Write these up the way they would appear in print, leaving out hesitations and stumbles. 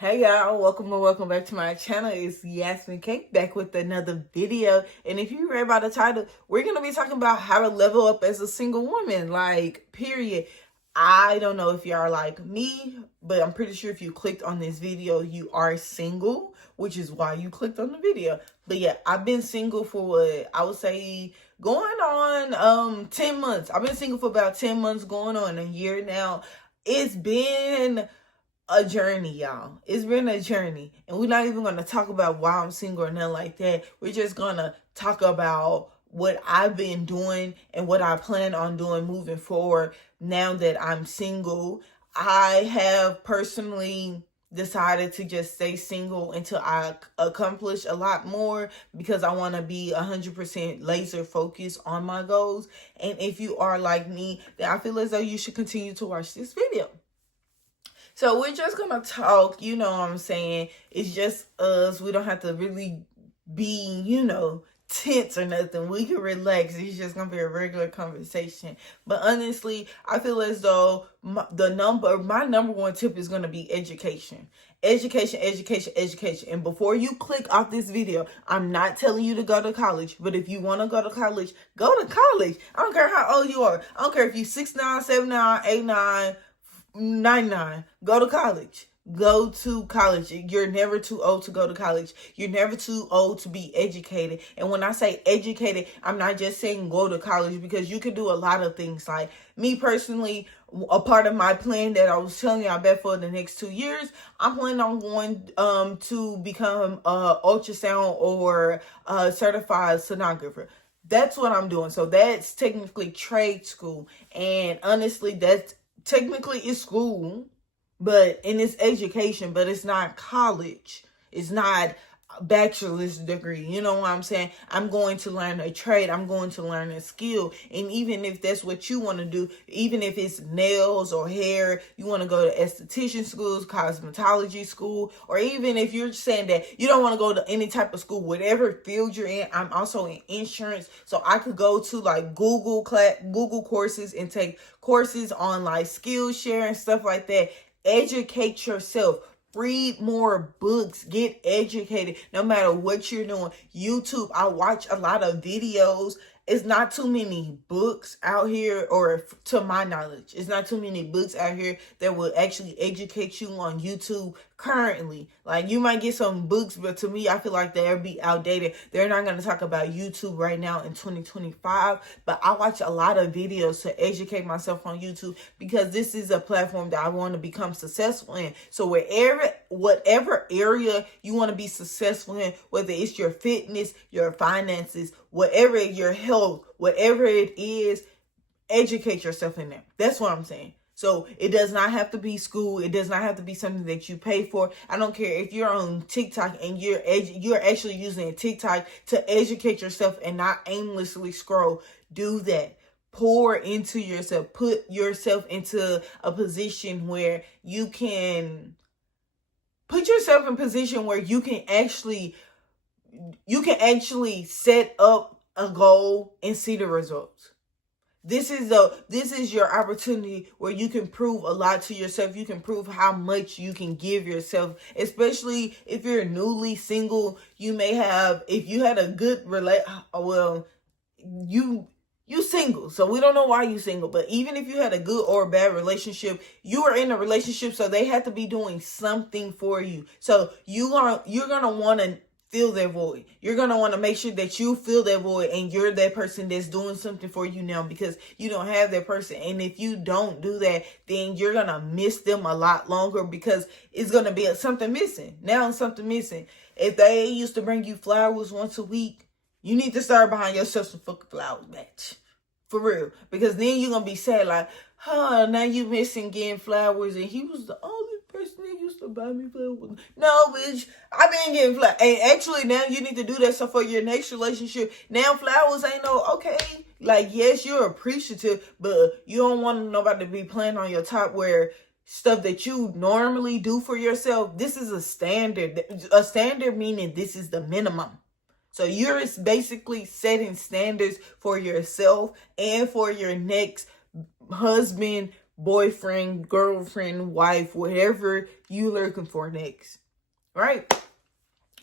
Hey y'all, welcome back to my channel. It's Yasmin Cake back with another video. And if you read by the title, we're going to be talking about how to level up as a single woman, like period. I don't know if y'all are like me, but I'm pretty sure if you clicked on this video, you are single, which is why you clicked on the video. But yeah, I've been single for what I would say going on 10 months. I've been single for about 10 months, going on a year now. It's been a journey, y'all. It's been a journey. And we're not even going to talk about why I'm single or nothing like that. We're just going to talk about what I've been doing and what I plan on doing moving forward now that I'm single. I have personally decided to just stay single until I accomplish a lot more because I want to be 100% laser focused on my goals. And if you are like me, then I feel as though you should continue to watch this video. So we're just going to talk, you know what I'm saying? It's just us. We don't have to really be, tense or nothing. We can relax. It's just going to be a regular conversation. But honestly, I feel as though my number one tip is going to be education. Education. And before you click off this video, I'm not telling you to go to college. But if you want to go to college, go to college. I don't care how old you are. I don't care if you're 6'9", 7'9", 8'9", 99. Go to college. Go to college. You're never too old to go to college. You're never too old to be educated. And when I say educated, I'm not just saying go to college, because you can do a lot of things. Like me personally, a part of my plan that I was telling you, I bet for the next 2 years, I'm planning on going to become ultrasound or certified sonographer. That's what I'm doing. So that's technically trade school. And honestly, that's technically it's school, but in it's education, but it's not college. It's not a bachelor's degree. You know what I'm saying? I'm going to learn a trade. I'm going to learn a skill. And even if that's what you want to do, even if it's nails or hair, you want to go to esthetician schools, cosmetology school, or even if you're saying that you don't want to go to any type of school, whatever field you're in. I'm also in insurance, so I could go to like Google courses and take courses on like Skillshare and stuff like that. Educate yourself. Read more books. Get educated. No matter what you're doing. YouTube, I watch a lot of videos. It's not too many books out here, or to my knowledge, it's not too many books out here that will actually educate you on YouTube currently. Like, you might get some books, but to me, I feel like they'll be outdated. They're not going to talk about YouTube right now in 2025, but I watch a lot of videos to educate myself on YouTube, because this is a platform that I want to become successful in. So whatever area you want to be successful in, whether it's your fitness, your finances, whatever, your health, whatever it is, educate yourself in there. That's what I'm saying. So it does not have to be school. It does not have to be something that you pay for. I don't care if you're on TikTok and you're actually using TikTok to educate yourself and not aimlessly scroll. Do that. Pour into yourself. Put yourself into a position where you can put yourself in a position where you can actually set up a goal and see the results. This is your opportunity where you can prove a lot to yourself. You can prove how much you can give yourself, especially if you're newly single. You may have, if you had a good you single, so we don't know why you single, but even if you had a good or bad relationship, you are in a relationship, so they have to be doing something for you. So you're gonna want to fill that void. You're going to want to make sure that you fill that void, and you're that person that's doing something for you now, because you don't have that person. And if you don't do that, then you're going to miss them a lot longer, because it's going to be something missing. Now something missing. If they used to bring you flowers once a week, you need to start buying yourself some fucking flowers, bitch. For real. Because then you're going to be sad like, now you missing getting flowers, and he was the only person that used to buy me flowers. No, bitch, I've been getting flowers. And actually, now you need to do that. So for your next relationship, now flowers ain't okay. Like, yes, you're appreciative, but you don't want nobody to be playing on your top where stuff that you normally do for yourself. This is a standard. A standard meaning this is the minimum. So you're basically setting standards for yourself and for your next husband, boyfriend, girlfriend, wife, whatever you looking for next, right?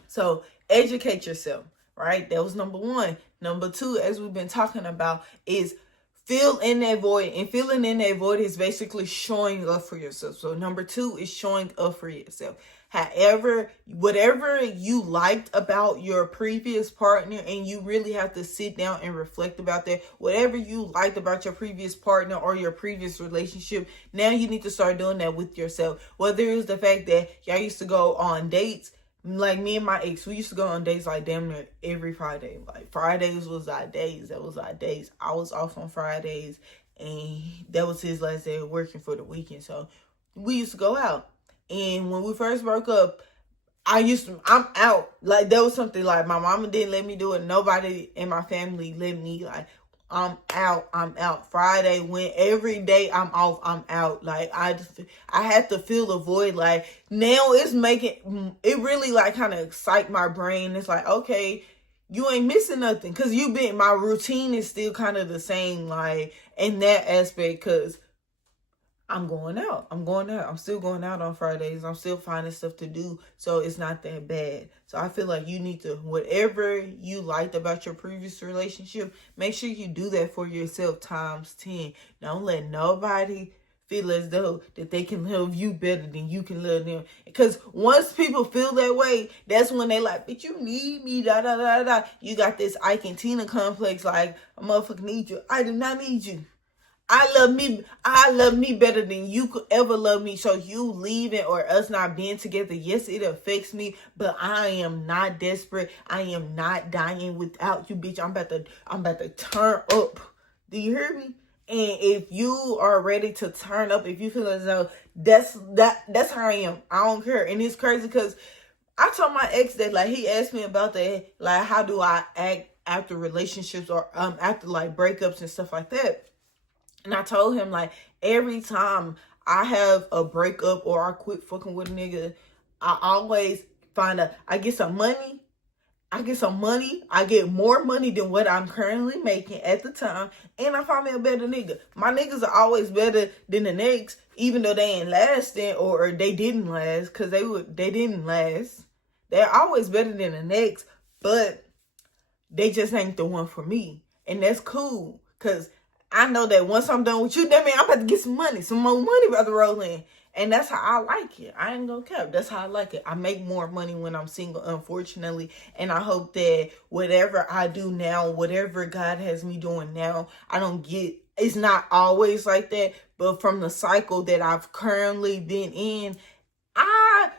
So educate yourself, right? That was number one. Number two, as we've been talking about, is fill in that void. And filling in that void is basically showing up for yourself. So number two is showing up for yourself. However, whatever you liked about your previous partner, and you really have to sit down and reflect about that. Whatever you liked about your previous partner or your previous relationship, now you need to start doing that with yourself. Whether it was the fact that y'all used to go on dates, like me and my ex, we used to go on dates like damn near every Friday. Like Fridays was our days. That was our days. I was off on Fridays, and that was his last day of working for the weekend. So we used to go out. And when we first broke up, I'm out. Like, there was something like my mama didn't let me do it. Nobody in my family let me. Like, I'm out. Friday, when every day I'm off, I'm out. Like, I had to fill the void. Like, now it's making it really like kind of excite my brain. It's like, okay, you ain't missing nothing, because my routine is still kind of the same, like, in that aspect, because I'm going out. I'm still going out on Fridays. I'm still finding stuff to do. So it's not that bad. So I feel like you need to, whatever you liked about your previous relationship, make sure you do that for yourself times 10. Don't let nobody feel as though that they can love you better than you can love them. Because once people feel that way, that's when they like, bitch, you need me, da da da da. You got this Ike and Tina complex, like, a motherfucker need you. I do not need you. I love me better than you could ever love me. So you leaving or us not being together, yes, it affects me, but I am not desperate. I am not dying without you, bitch. I'm about to turn up. Do you hear me? And if you are ready to turn up, if you feel as though that's how I am. I don't care. And it's crazy because I told my ex that, like, he asked me about that, like, how do I act after relationships or after like breakups and stuff like that. And I told him, like, every time I have a breakup or I quit fucking with a nigga, I always I get some money. I get more money than what I'm currently making at the time. And I find me a better nigga. My niggas are always better than the next, even though they ain't lasting or they didn't last, because they didn't last. They're always better than the next, but they just ain't the one for me. And that's cool, because I know that once I'm done with you, that means I'm about to get some more money about to roll in. And that's how I like it. I ain't gonna cap. That's how I like it. I make more money when I'm single, unfortunately. And I hope that whatever I do now, whatever God has me doing now, it's not always like that. But from the cycle that I've currently been in, I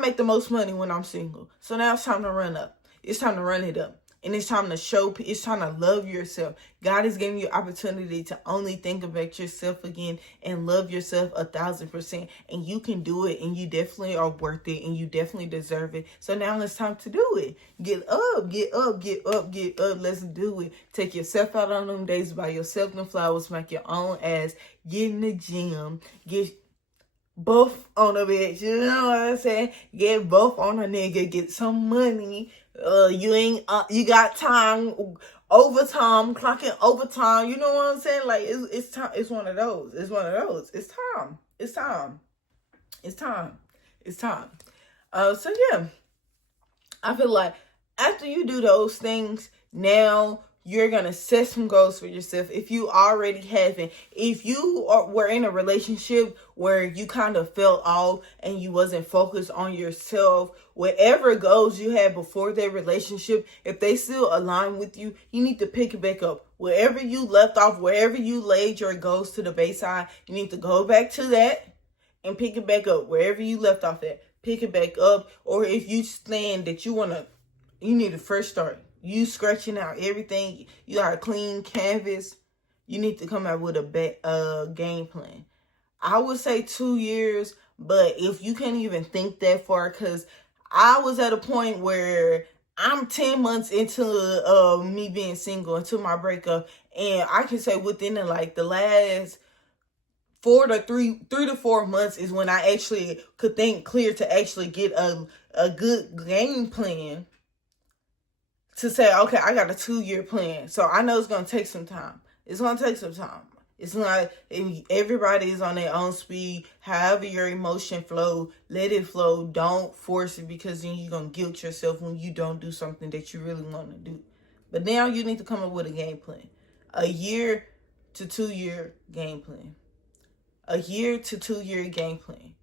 make the most money when I'm single. So now it's time to run up. It's time to run it up. And it's time to love yourself. God is giving you opportunity to only think about yourself again and love yourself 1,000%. And you can do it, and you definitely are worth it, and you definitely deserve it. So now it's time to do it. Get up, get up, get up, get up. Let's do it. Take yourself out on them days, buy yourself them flowers, make your own ass, get in the gym, get both on a bitch, you know what I'm saying? Get both on a nigga, get some money. You got time, overtime, clocking overtime. You know what I'm saying? Like, it's time. It's one of those. It's time. So yeah, I feel like after you do those things, now you're going to set some goals for yourself. If you already haven't, if you were in a relationship where you kind of fell off and you wasn't focused on yourself, whatever goals you had before that relationship, if they still align with you, you need to pick it back up. Wherever you left off, wherever you laid your goals to the baseline, you need to go back to that and pick it back up. Wherever you left off at, pick it back up. Or if you stand that you need a fresh start. You scratching out everything. You got a clean canvas. You need to come out with a game plan. I would say 2 years, but if you can't even think that far, because I was at a point where I'm 10 months into me being single, into my breakup, and I can say within the last 3 to 4 months is when I actually could think clear to actually get a good game plan. To say, okay, I got a 2-year plan. So I know it's going to take some time. It's going to take some time. It's not, everybody is on their own speed. However your emotion flow, let it flow. Don't force it, because then you're going to guilt yourself when you don't do something that you really want to do. But now you need to come up with a game plan. A year to 2 year game plan. A year to 2 year game plan.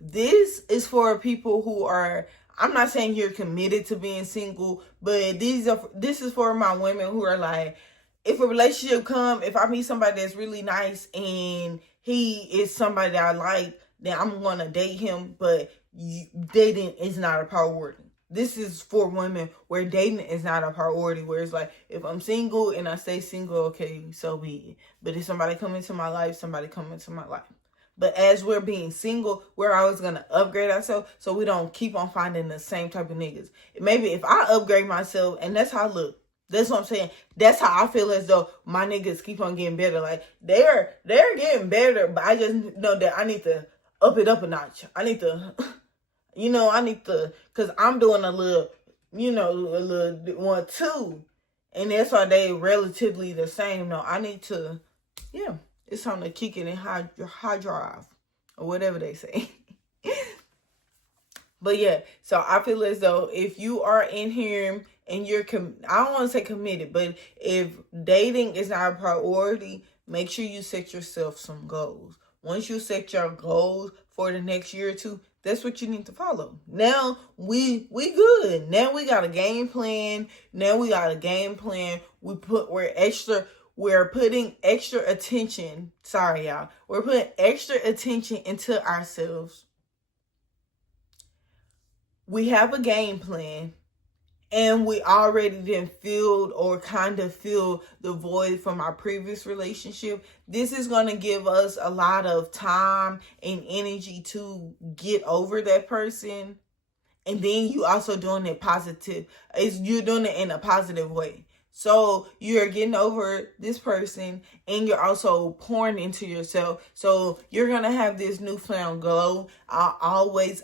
This is for people who are, I'm not saying you're committed to being single, but this is for my women who are like, if a relationship come, if I meet somebody that's really nice and he is somebody that I like, then I'm going to date him, but dating is not a priority. This is for women where dating is not a priority, where it's like, if I'm single and I stay single, okay, so be it. But if somebody come into my life, somebody come into my life. But as we're being single, we're always going to upgrade ourselves so we don't keep on finding the same type of niggas. Maybe if I upgrade myself, and that's how I look. That's what I'm saying. That's how I feel, as though my niggas keep on getting better. Like, they're getting better, but I just know that I need to up it up a notch. I need to, because I'm doing a little, a little one too. And that's why they relatively the same. No, I need to, it's time to kick it in high drive, or whatever they say. But yeah, so I feel as though if you are in here and you're, I don't want to say committed, but if dating is not a priority, make sure you set yourself some goals. Once you set your goals for the next year or two, that's what you need to follow. Now we good. Now we got a game plan. We're putting extra attention. Sorry, y'all. We're putting extra attention into ourselves. We have a game plan, and we already didn't filled or kind of fill the void from our previous relationship. This is going to give us a lot of time and energy to get over that person. And then you also doing it positive. You're doing it in a positive way. So you're getting over this person, and you're also pouring into yourself. So you're going to have this newfound glow. I always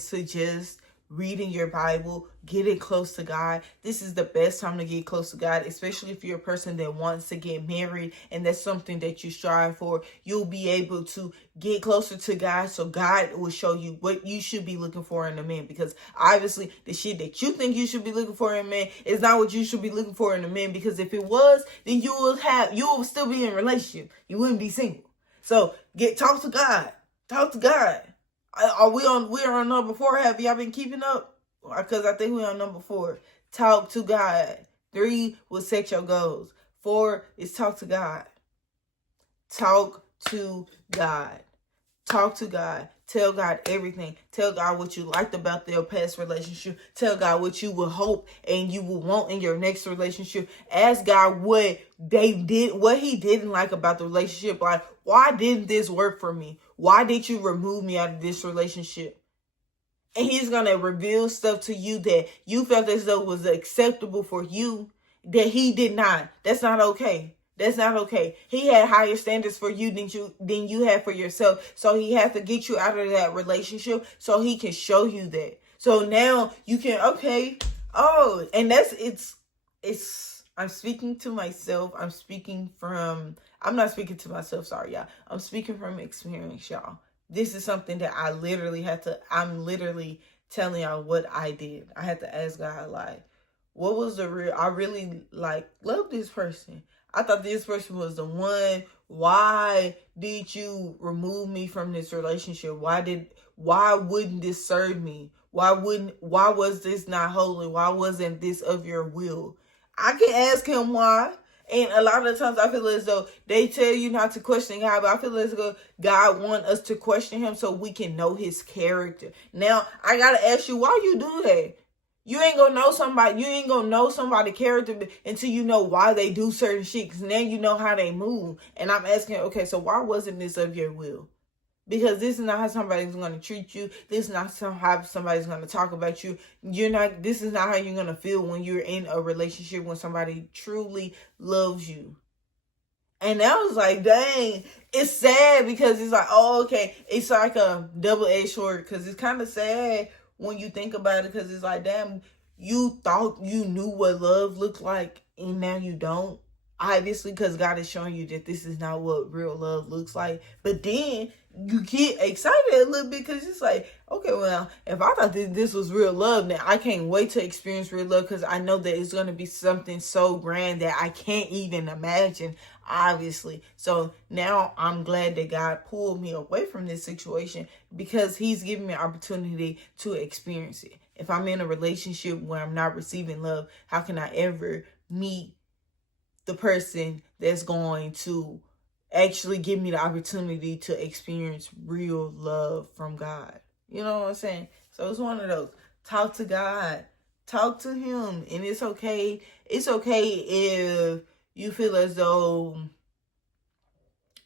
suggest reading your Bible, getting close to God. This is the best time to get close to God, especially if you're a person that wants to get married and that's something that you strive for. You'll be able to get closer to God, so God will show you what you should be looking for in a man, because obviously the shit that you think you should be looking for in a man is not what you should be looking for in a man, because if it was, then you will still be in a relationship. You wouldn't be single. So talk to God. Talk to God. We're on number 4. Have y'all been keeping up? Because I think we're on number 4. Talk to God. 3 will set your goals. 4 is talk to God. Talk to God. Talk to God. Tell God everything. Tell God what you liked about their past relationship. Tell God what you will hope and you will want in your next relationship. Ask God what he didn't like about the relationship. Like, why didn't this work for me? Why did you remove me out of this relationship? And he's going to reveal stuff to you that you felt as though was acceptable for you, that he did not. That's not okay. That's not okay. He had higher standards for you than you had for yourself. So he has to get you out of that relationship so he can show you that. So now you can, okay. Oh, and I'm speaking to myself. I'm not speaking to myself. Sorry, y'all. I'm speaking from experience, y'all. This is something that I'm literally telling y'all what I did. I had to ask God, like, what was I really love this person. I thought this person was the one. Why did you remove me from this relationship? Why wouldn't this serve me? Why was this not holy? Why wasn't this of your will? I can ask him why. And a lot of the times I feel as though they tell you not to question God, but I feel as though God wants us to question him so we can know his character. Now, I got to ask you, why you do that? You ain't gonna know somebody's character until you know why they do certain shit. Because now you know how they move. And I'm asking, okay, so why wasn't this of your will? Because this is not how somebody's going to treat you. This is not how somebody's going to talk about you. This is not how you're going to feel when you're in a relationship when somebody truly loves you. And I was like, dang, it's sad because it's like, oh, okay. It's like a double-edged sword because it's kind of sad when you think about it, because it's like, damn, you thought you knew what love looked like and now you don't. obviously, because God is showing you that this is not what real love looks like. But then you get excited a little bit because it's like, okay, well, if I thought that this was real love, then I can't wait to experience real love, because I know that it's going to be something so grand that I can't even imagine, obviously. So now I'm glad that God pulled me away from this situation, because he's giving me an opportunity to experience it. If I'm in a relationship where I'm not receiving love, how can I ever meet the person that's going to actually give me the opportunity to experience real love from God? You know what I'm saying? So it's one of those. Talk to God. Talk to him. And it's okay. It's okay if you feel as though,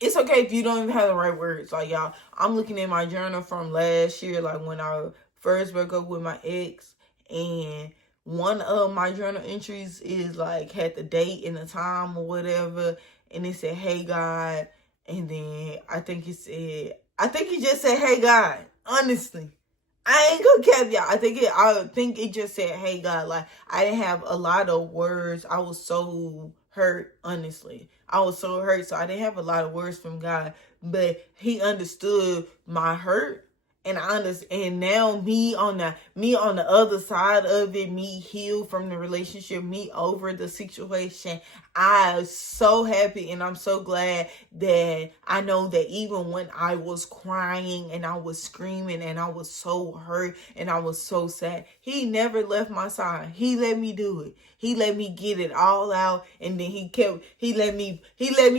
it's okay if you don't even have the right words. Like, y'all, I'm looking at my journal from last year, like when I first broke up with my ex, and one of my journal entries is like, had the date and the time or whatever, and it said, "Hey God," and then I think it just said, "Hey God." Honestly, I ain't gonna cap y'all. I think it just said, "Hey God." Like, I didn't have a lot of words. I was so hurt, honestly. I was so hurt, so I didn't have a lot of words from God. But he understood my hurt. And I understand, and now me on the other side of it, me healed from the relationship, me over the situation. I'm so happy, and I'm so glad that I know that even when I was crying and I was screaming and I was so hurt and I was so sad, he never left my side. He let me do it. He let me get it all out, and then he let me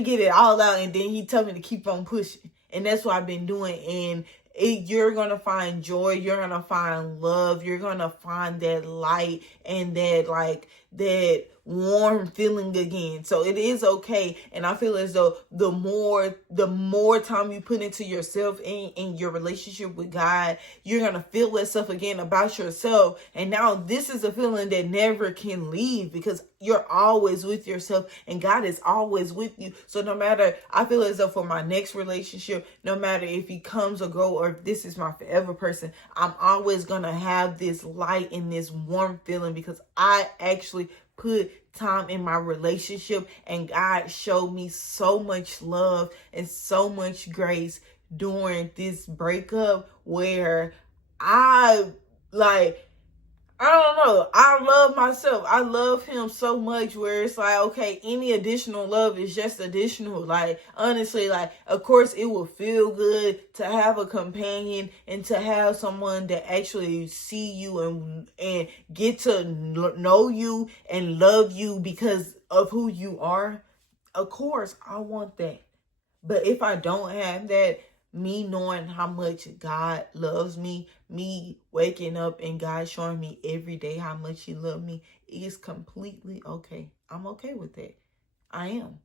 get it all out, and then he told me to keep on pushing. And that's what I've been doing. And you're going to find joy. You're going to find love. You're going to find that light and that warm feeling again. So it is okay. And I feel as though the more time you put into yourself in your relationship with God, you're going to feel that stuff again about yourself. And now this is a feeling that never can leave, because you're always with yourself and God is always with you. So no matter, I feel as though for my next relationship, no matter if he comes or go, or if this is my forever person, I'm always going to have this light and this warm feeling, because I actually put time in my relationship, and God showed me so much love and so much grace during this breakup, where I don't know. I love myself. I love him so much, where it's like, okay, any additional love is just additional. Like, honestly, like, of course it will feel good to have a companion and to have someone that actually see you and get to know you and love you because of who you are. Of course, I want that. But if I don't have that, me knowing how much God loves me waking up and God showing me every day how much he loved me, is completely okay. I'm okay with that. I am.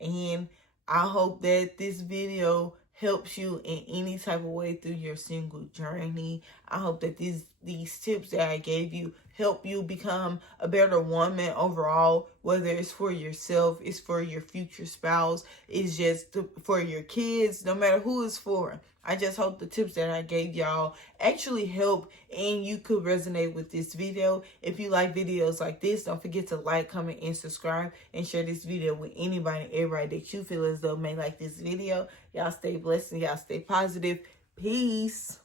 And I hope that this video helps you in any type of way through your single journey. I hope that these tips that I gave you help you become a better woman overall, whether it's for yourself, it's for your future spouse, it's just for your kids, no matter who it's for. I just hope the tips that I gave y'all actually help and you could resonate with this video. If you like videos like this, don't forget to like, comment, and subscribe, and share this video with anybody and everybody that you feel as though may like this video. Y'all stay blessed and y'all stay positive. Peace.